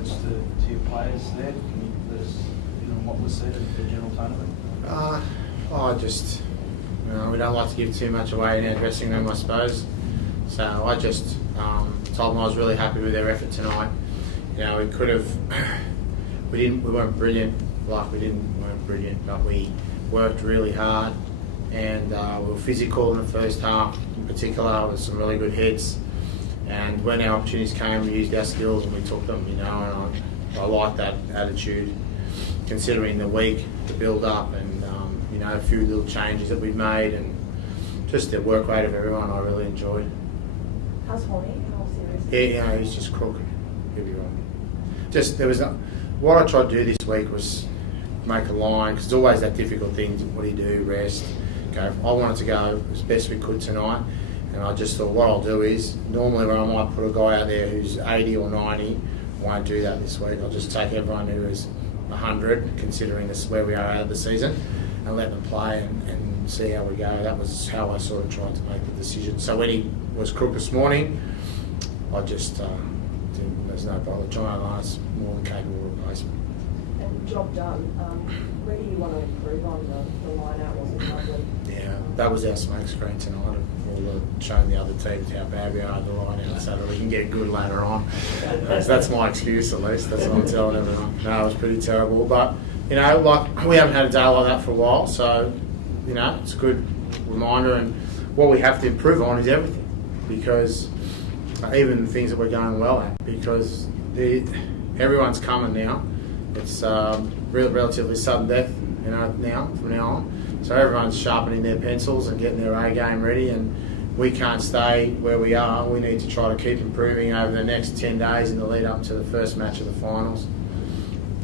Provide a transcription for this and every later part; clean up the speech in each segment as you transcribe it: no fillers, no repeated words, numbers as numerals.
words to your players there? Can you let us in on what was said at the general tournament? We don't like to give too much away in our dressing room, I suppose. So I just told them I was really happy with their effort tonight. We could have, we weren't brilliant, but we worked really hard, and we were physical in the first half, in particular, with some really good hits. And when our opportunities came, we used our skills and we took them. And I like that attitude, considering the week, the build-up, and a few little changes that we've made, and just the work rate of everyone. I really enjoyed. How's Horny? How serious? Yeah, he's just crook. He'll be right. What I tried to do this week was make a line, because it's always that difficult thing. What do you do? Rest. Go. I wanted to go as best we could tonight, and I just thought what I'll do is, normally when I might put a guy out there who's 80 or 90, I won't do that this week. I'll just take everyone who is 100, considering this where we are out of the season, and let them play and see how we go. That was how I sort of tried to make the decision. So when he was crook this morning, I just there's no bother. John O'Lar's more than capable replacement. And job done. Where do you want to improve on the line-out? Wasn't lovely. Yeah, that was our smoke screen tonight. Showing the other teams how bad we are at the line-out, so that we can get good later on. That's my excuse, at least. That's what I'm telling everyone. No, it was pretty terrible, but we haven't had a day like that for a while, so it's a good reminder. And what we have to improve on is everything, because even the things that we're going well at, because everyone's coming now. It's relatively sudden death, now from now on. So everyone's sharpening their pencils and getting their A game ready, and we can't stay where we are. We need to try to keep improving over the next 10 days in the lead up to the first match of the finals.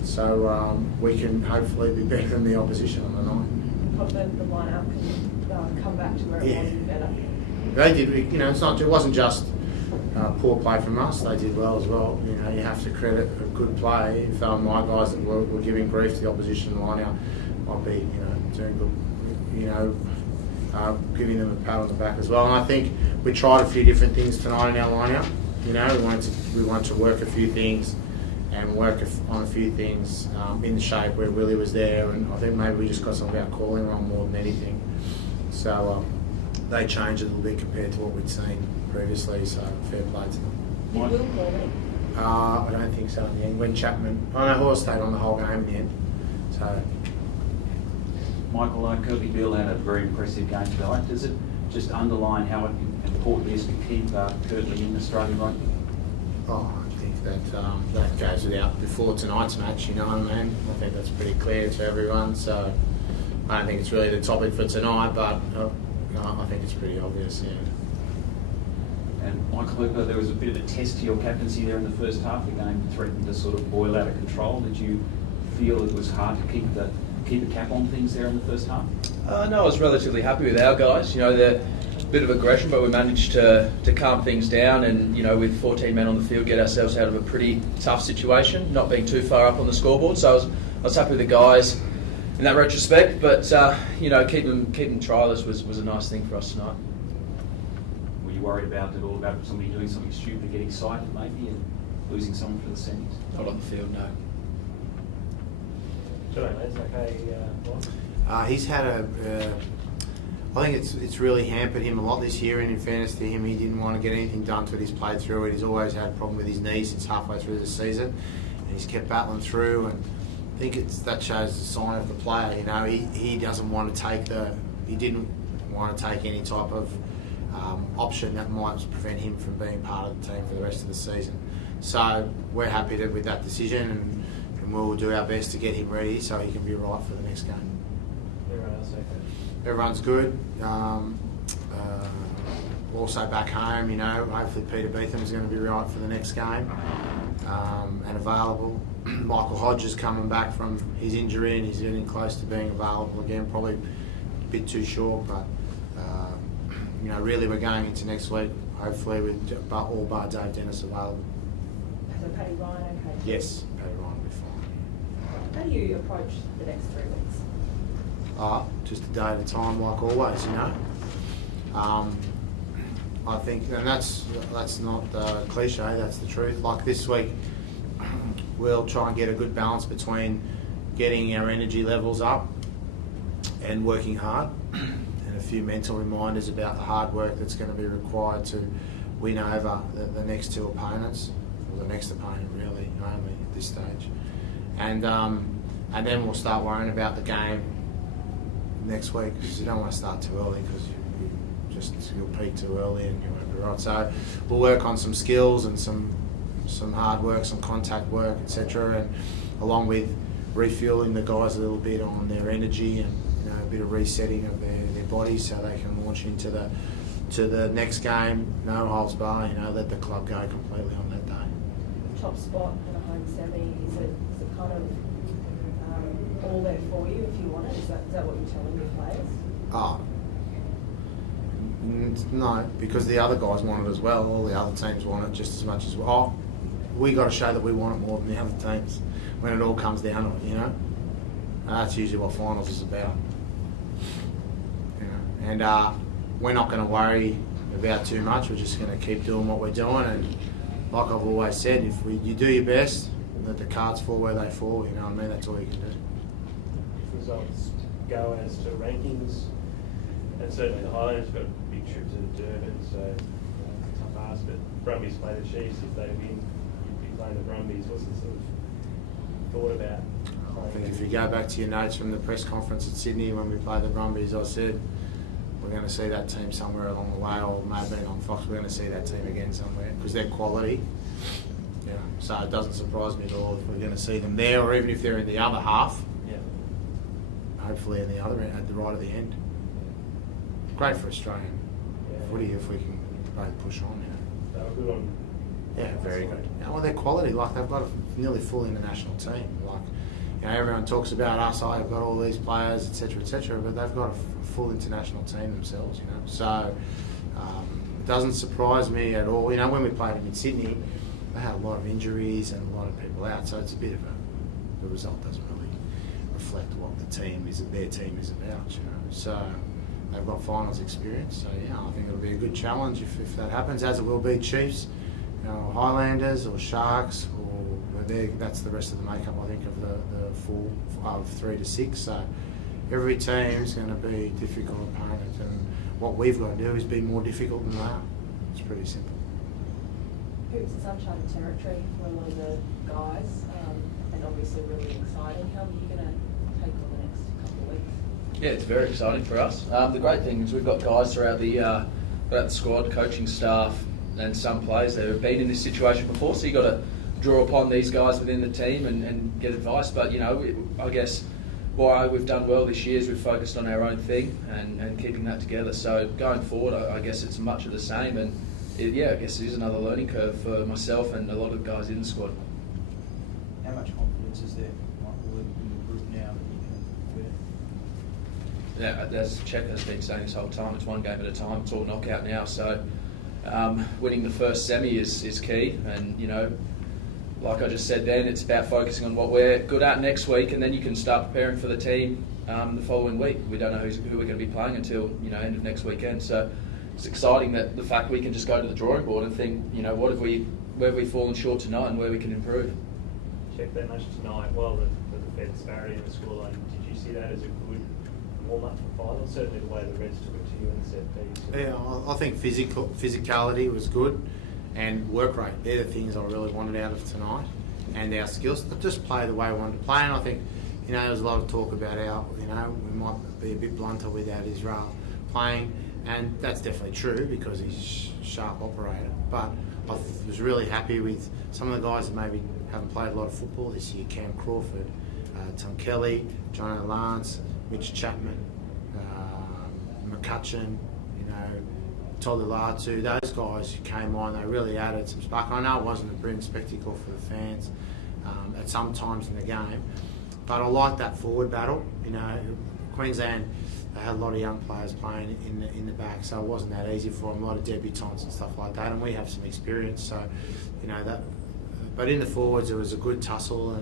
So we can hopefully be better than the opposition on the night. Confident the line-out can come back to where it was and better. They did. It wasn't just poor play from us. They did well as well. You have to credit a good play. If my guys that were giving grief to the opposition line-out, I'd be doing good. Giving them a pat on the back as well. And I think we tried a few different things tonight in our line-out. We wanted to work a few things and work on a few things in the shape where Willie was there, and I think maybe we just got some of our calling wrong more than anything. So they changed a little bit compared to what we'd seen previously, so fair play to them. You will call me? I don't think so in the end. When Chapman, I know Horse stayed on the whole game in the end. So Michael, Kirby Beale had a very impressive game tonight. Does it just underline how important it is to keep Kirby in Australian rugby? I think that goes without before tonight's match, you know what I mean? I think that's pretty clear to everyone, so I don't think it's really the topic for tonight, but I think it's pretty obvious, yeah. And Michael Hooper, there was a bit of a test to your captaincy there in the first half. The game threatened to sort of boil out of control. Did you feel it was hard to keep a cap on things there in the first half? No, I was relatively happy with our guys. They're a bit of aggression, but we managed to calm things down and, with 14 men on the field, get ourselves out of a pretty tough situation, not being too far up on the scoreboard. So I was happy with the guys in that retrospect, but, keeping trialists was a nice thing for us tonight. Were you worried about it all, about somebody doing something stupid, getting cited maybe, and losing someone for the semis? Not on the field, no. He's had I think it's really hampered him a lot this year, and in fairness to him, he didn't want to get anything done till he's played through it. He's always had a problem with his knees since halfway through the season, and he's kept battling through, and I think that shows the sign of the player. He doesn't want to he didn't want to take any type of option that might prevent him from being part of the team for the rest of the season. So we're happy with that decision, and we'll do our best to get him ready so he can be right for the next game. Everyone's good. Also back home, hopefully Peter Beetham's going to be right for the next game and available. Michael Hodges coming back from his injury, and he's getting close to being available again. Probably a bit too short, but really we're going into next week hopefully with all bar Dave Dennis available. So Paddy Ryan, okay? Yes, Paddy Ryan will be fine. How do you approach the next 3 weeks? Just a day at a time, like always, I think, and that's not cliche, that's the truth. Like this week, we'll try and get a good balance between getting our energy levels up and working hard, and a few mental reminders about the hard work that's going to be required to win over the next two opponents, or the next opponent really, only at this stage. And then we'll start worrying about the game next week, because you don't want to start too early, because you'll peak too early and you won't be right. So we'll work on some skills and some hard work, some contact work, etc., and along with refueling the guys a little bit on their energy and a bit of resetting of their bodies, so they can launch into the next game, no holds bar, let the club go completely on that day. Top spot in a home semi, is it kind of all there for you if you want it? Is that what you're telling your players? No, because the other guys want it as well. All the other teams want it just as much as well. We got to show that we want it more than the other teams when it all comes down to it, That's usually what finals is about. And we're not going to worry about too much. We're just going to keep doing what we're doing, and like I've always said, if you do your best, let the cards fall where they fall. You know what I mean? That's all you can do. If results go as to rankings, and certainly the Highlanders got a big trip to Durban, so tough ask. But Brumbies play the Chiefs. If they win, you'd be playing the Brumbies. What's the sort of thought about? I think if you go back to your notes from the press conference at Sydney when we played the Brumbies, I said we're going to see that team somewhere along the way, or maybe on Fox we're going to see that team again somewhere, because they're quality. Yeah. So it doesn't surprise me at all if we're going to see them there, or even if they're in the other half. Yeah. Hopefully in the other end, at the right at the end. Great for Australian footy if we can both push on. They were good on. Yeah, very good. Well, their quality, like they've got a nearly full international team. Like, everyone talks about us. I've got all these players, etc., but they've got a full international team themselves. So it doesn't surprise me at all. When we played them in Sydney, they had a lot of injuries and a lot of people out. So it's a bit of the result doesn't really reflect what their team is about. So they've got finals experience. So I think it'll be a good challenge if that happens, as it will be Chiefs, Highlanders or Sharks, or that's the rest of the makeup, I think, of the full of 3 to 6. So every team's going to be a difficult opponent, and what we've got to do is be more difficult than they are. It's pretty simple. It's uncharted territory for a lot of the guys, and obviously really exciting. How are you going to take on the next couple of weeks? Yeah, it's very exciting for us. The great thing is we've got guys throughout the squad, coaching staff, and some players that have been in this situation before. So you've got to draw upon these guys within the team and get advice. But I guess why we've done well this year is we've focused on our own thing and keeping that together. So going forward, I guess it's much of the same, and I guess it is another learning curve for myself and a lot of the guys in the squad. How much confidence is there, Michael, in the group now that you can win? Yeah, as Chet has been saying this whole time, it's one game at a time. It's all knockout now. So winning the first semi is key, and like I just said then, it's about focusing on what we're good at next week, and then you can start preparing for the team the following week. We don't know who we're going to be playing until end of next weekend. So it's exciting that the fact we can just go to the drawing board and think, where have we fallen short tonight and where we can improve. Check that much tonight. Well, the fair disparity in the scoreline. Did you see that as a good warm-up for finals? Certainly the way the Reds took it to you in the set piece. Yeah, I think physicality was good, and work rate. They're the things I really wanted out of tonight, and our skills. Just play the way we wanted to play, and I think there was a lot of talk about we might be a bit blunter without Israel playing, and that's definitely true because he's a sharp operator. But I was really happy with some of the guys that maybe haven't played a lot of football this year: Cam Crawford, Tom Kelly, John O'Lance, Mitch Chapman, McCutcheon, Tolulatu. Those guys who came on, they really added some spark. I know it wasn't a brilliant spectacle for the fans at some times in the game, but I like that forward battle. Queensland, they had a lot of young players playing in the back, so it wasn't that easy for them. A lot of debutants and stuff like that, and we have some experience. So, that. But in the forwards, it was a good tussle,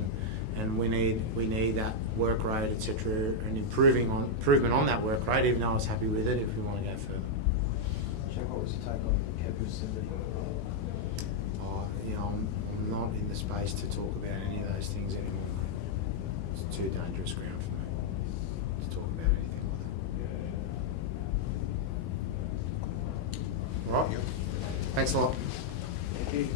and we need that work rate, etc., and improvement on that work rate. Even though I was happy with it, if we want to go further. Jack, what was your take on Kepa's Cindy? I'm I'm not in the space to talk about any of those things anymore. It's too dangerous ground for me to talk about anything like that. All right. Thanks a lot. Thank you.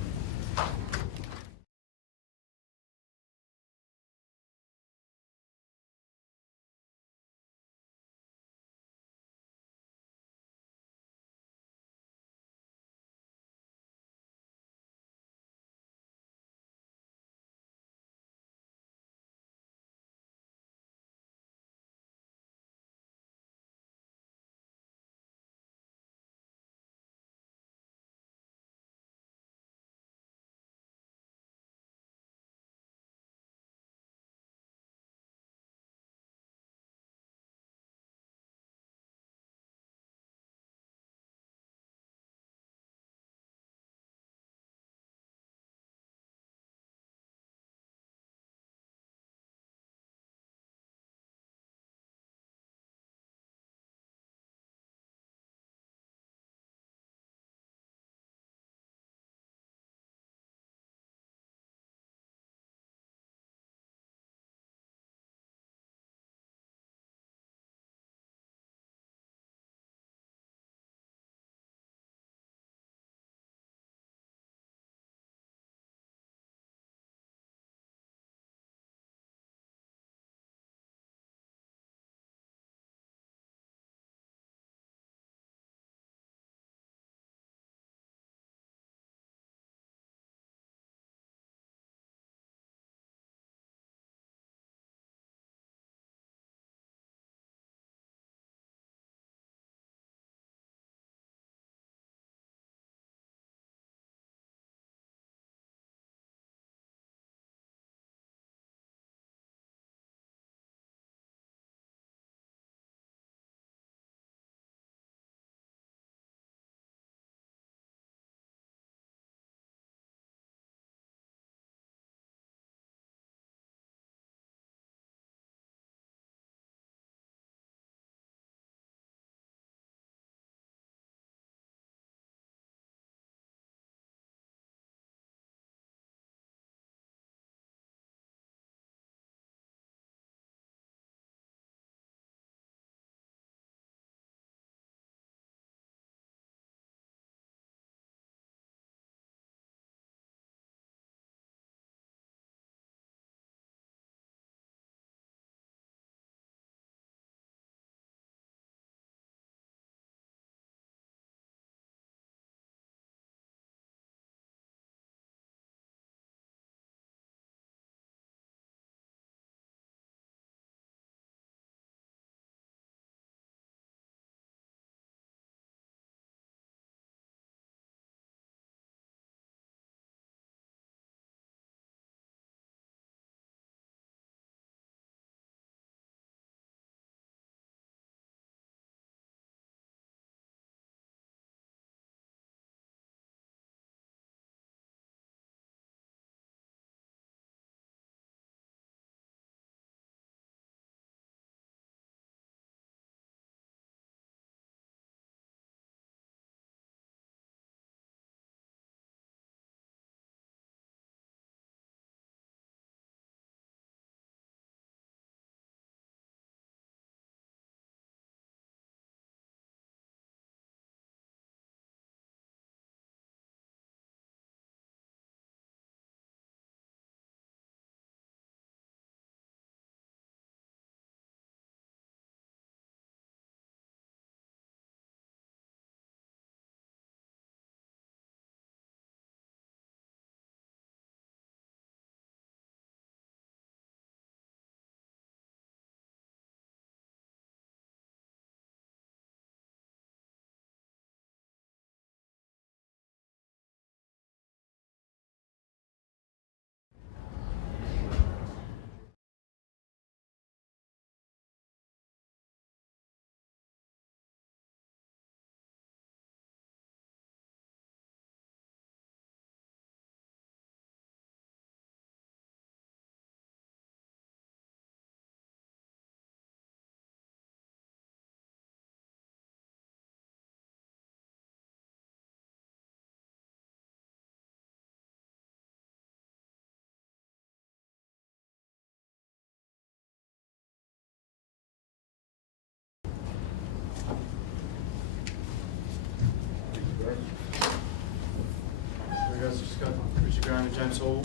James Hall.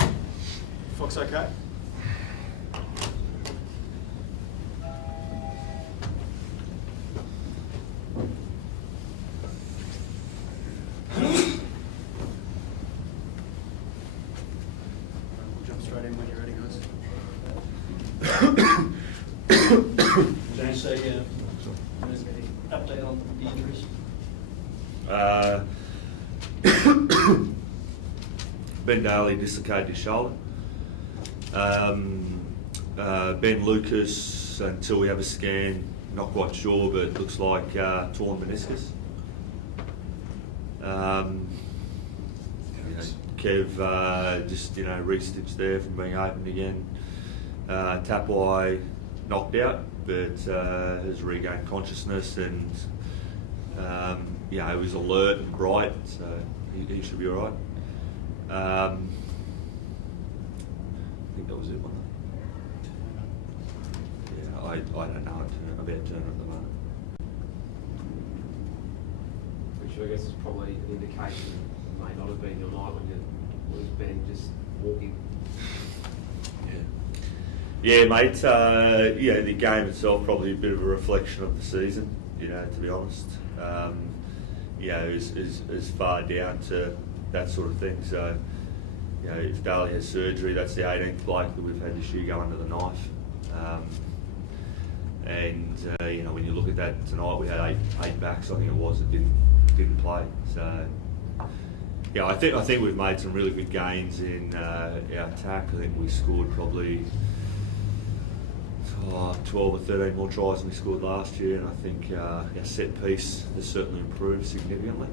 Fox okay? We'll jump straight in when you're ready, guys. James, so update on the injuries? Ben Daly dislocated his shoulder. Ben Lucas, until we have a scan, not quite sure, but it looks like torn meniscus. Kev just re-stitched there from being opened again. Tapai knocked out, but has regained consciousness and he was alert and bright, so he should be all right. I think that was it, wasn't it? Yeah, I don't know about Turner at the moment. Which I guess is probably an indication it may not have been your night when you was Ben just walking. Yeah, mate. The game itself probably a bit of a reflection of the season. To be honest, is far down to that sort of thing. So, if Daly has surgery, that's the 18th bloke that we've had this year go under the knife. When you look at that tonight, we had eight backs. I think it was that didn't play. So, I think we've made some really good gains in our attack. I think we scored probably 12 or 13 more tries than we scored last year, and I think our set piece has certainly improved significantly.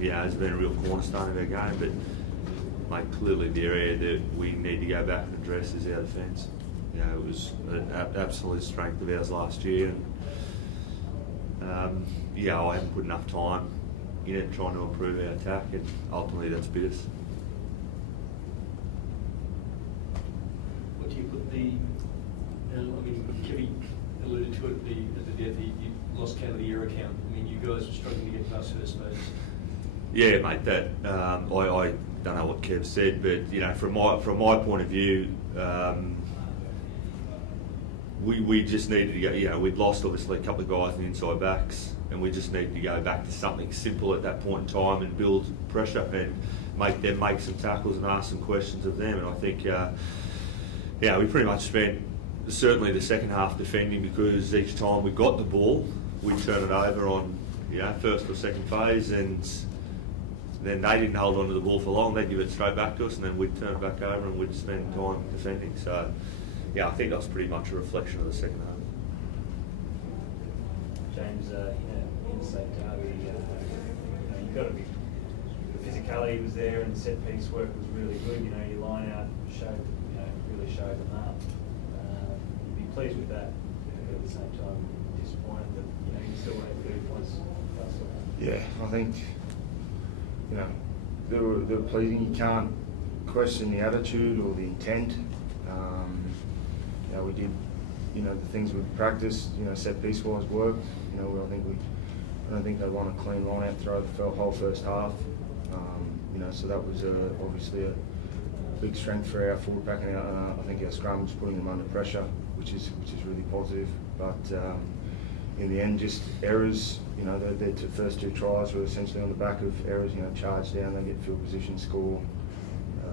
It's been a real cornerstone of our game, but mate, clearly the area that we need to go back and address is our defence. It was an absolute strength of ours last year, and I haven't put enough time in it trying to improve our attack, and ultimately that's bit us. What do you put Kevy alluded to it at the death, you lost count of the error count. You guys were struggling to get past first base. Yeah, mate. That I don't know what Kev said, but from my point of view, we just needed to go. We'd lost obviously a couple of guys in the inside backs, and we just needed to go back to something simple at that point in time and build pressure and make them make some tackles and ask some questions of them. And I think we pretty much spent certainly the second half defending, because each time we got the ball, we'd turn it over on first or second phase, and then they didn't hold on to the ball for long. They'd give it straight back to us, and then we'd turn it back over and we'd spend time defending. So, I think that's pretty much a reflection of the second half. James, in the same derby, you've got to be. The physicality was there, and the set piece work was really good. Your line out really showed them up. You'd be pleased with that, but at the same time disappointed that you still had 30 points. Yeah, I think they were pleasing. You can't question the attitude or the intent. We did, the things we practiced, set piece wise work. I don't think they won a clean line out through the whole first half. So that was obviously a big strength for our forward pack, and I think our scrum was putting them under pressure, which is really positive. But in the end, just errors. Their first two tries were essentially on the back of errors. Charge down, they get field position, score.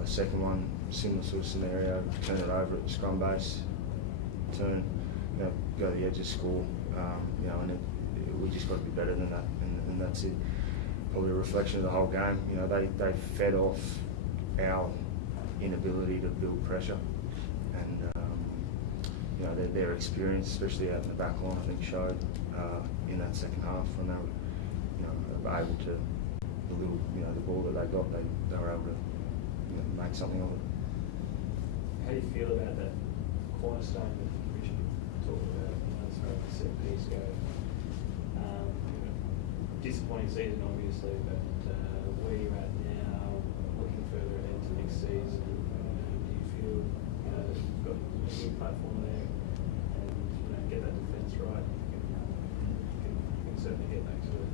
Second one, similar sort of scenario. Turn it over at the scrum base, turn, go to the edges, score. And we just got to be better than that, and that's it. Probably a reflection of the whole game. They fed off our inability to build pressure, and their experience, especially out in the back line, I think showed in that second half when they were able to, the ball that they got, they were able to make something of it. How do you feel about that cornerstone that Richard talked about as far as the set piece go? Disappointing season, obviously, but where you're at now, looking further ahead to next season, do you feel you've got a good platform there, and get that defence right? You can certainly get back to the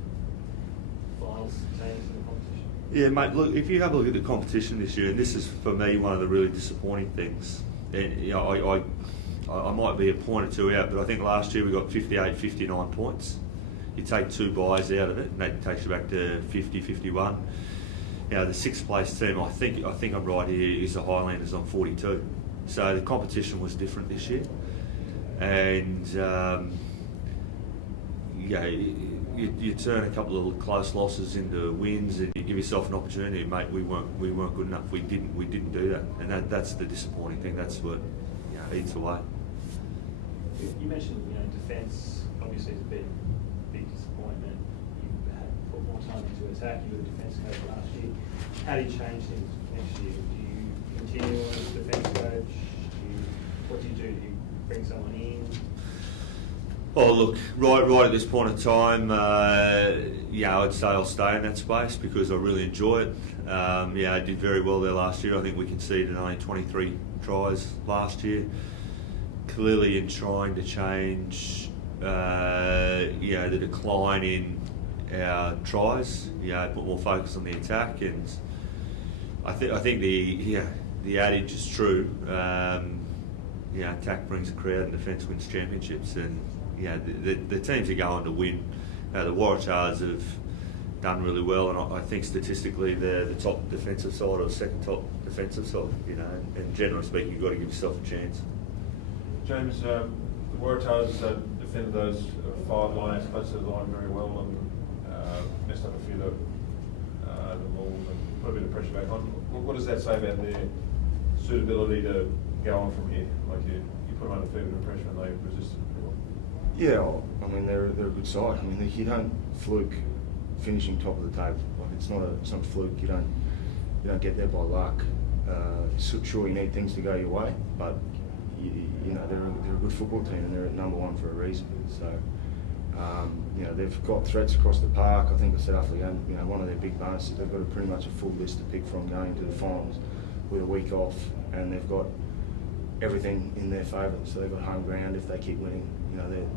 finals teams in the competition. Yeah, mate, look, if you have a look at the competition this year, and this is for me one of the really disappointing things, and you know, I might be a point or two out, but I think last year we got 58, 59 points. You take 2 buys out of it, and that takes you back to 50, 51. You know, the 6th place team, I think I'm right here, is the Highlanders on 42. So the competition was different this year, and yeah, you turn a couple of close losses into wins, and you give yourself an opportunity. Mate, we weren't good enough. We didn't do that, and that's the disappointing thing. That's what eats away. You mentioned, defence obviously is a big disappointment. You had put more time into attack. You were the defence coach last year. How do you change things next year? Do you continue on as defence coach? What do you do? Do you bring someone in? Oh look, right at this point in time, I'd say I'll stay in that space because I really enjoy it. I did very well there last year. I think we conceded only 23 tries last year. Clearly, in trying to change, the decline in our tries, put more focus on the attack, and I think the adage is true. Attack brings a crowd, and defence wins championships, and the teams are going to win. The Waratahs have done really well, and I think statistically they're the top defensive side or second top defensive side. And generally speaking, you've got to give yourself a chance. James, the Waratahs defended those 5 lines close to the line very well and messed up a few of the balls and put a bit of pressure back on. What does that say about their suitability to go on from here? Like you put them under a fair bit of pressure and they resisted pretty well. Yeah, well, I mean they're a good side. I mean you don't fluke finishing top of the table. Like it's not a fluke. You don't get there by luck. Sure, you need things to go your way, but they're a good football team and they're at number 1 for a reason. So they've got threats across the park. I think I said after the game, one of their big bonuses, they've got pretty much a full list to pick from going to the finals with a week off, and they've got everything in their favour. So they've got home ground if they keep winning.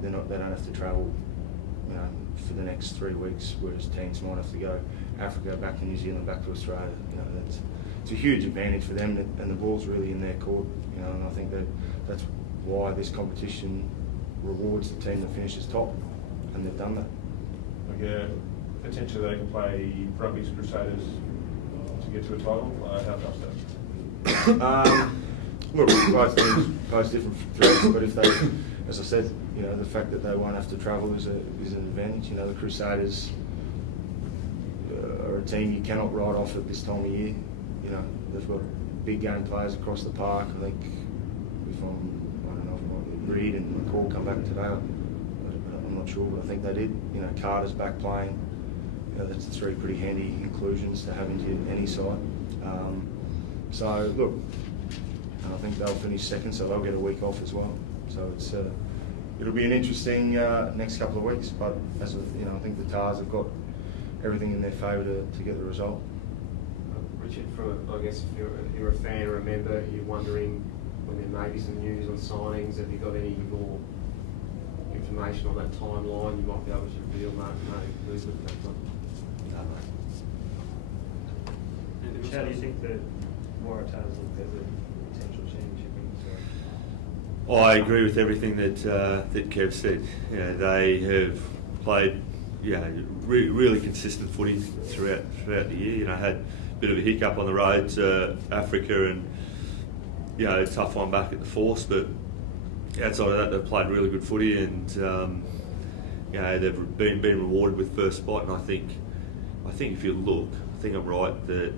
They don't have to travel for the next 3 weeks, whereas teams might have to go Africa, back to New Zealand, back to Australia. It's a huge advantage for them, and the ball's really in their court. And I think that's why this competition rewards the team that finishes top, and they've done that. Like potentially they can play Rugby's Crusaders to get to a title. How tough that? Look, both teams pose different threats, but if they, as I said, the fact that they won't have to travel is an advantage. The Crusaders are a team you cannot write off at this time of year. They've got big game players across the park. I think I don't know if Reed and McCall come back today. I'm not sure, but I think they did. Carter's back playing. That's 3 pretty handy inclusions to have into any side. So look, I think they'll finish second, so they'll get a week off as well. So it'll be an interesting next couple of weeks. But as I think the Tars have got everything in their favour to get the result. Richard, if you're a fan or a member, you're wondering when there may be some news on signings. Have you got any more information on that timeline you might be able to reveal? No movement at that time. How do you think the Waratahs look as a potential championship win? I agree with everything that Kev said. They have played really consistent footy throughout the year. Had a bit of a hiccup on the road to Africa and a tough one back at the Force, but outside of that they've played really good footy and they've been rewarded with first spot. And I think if you look, I think I'm right that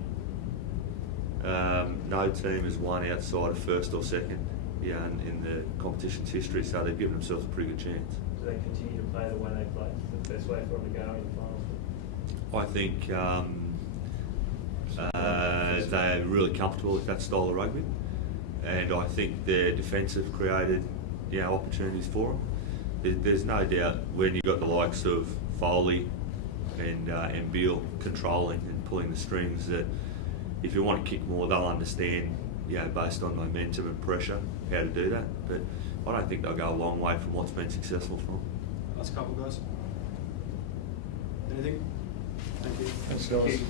no team has won outside of first or second in the competition's history, so they've given themselves a pretty good chance. Do they continue to play the way they play? The best way for them to go in the finals? I think they're really comfortable with that style of rugby, and I think their defence have created opportunities for them. There's no doubt when you've got the likes of Foley and Beale controlling and pulling the strings that if you want to kick more, they'll understand, based on momentum and pressure, how to do that. But I don't think they'll go a long way from what's been successful for them. Last couple, guys. Anything? Thank you. Thanks, guys.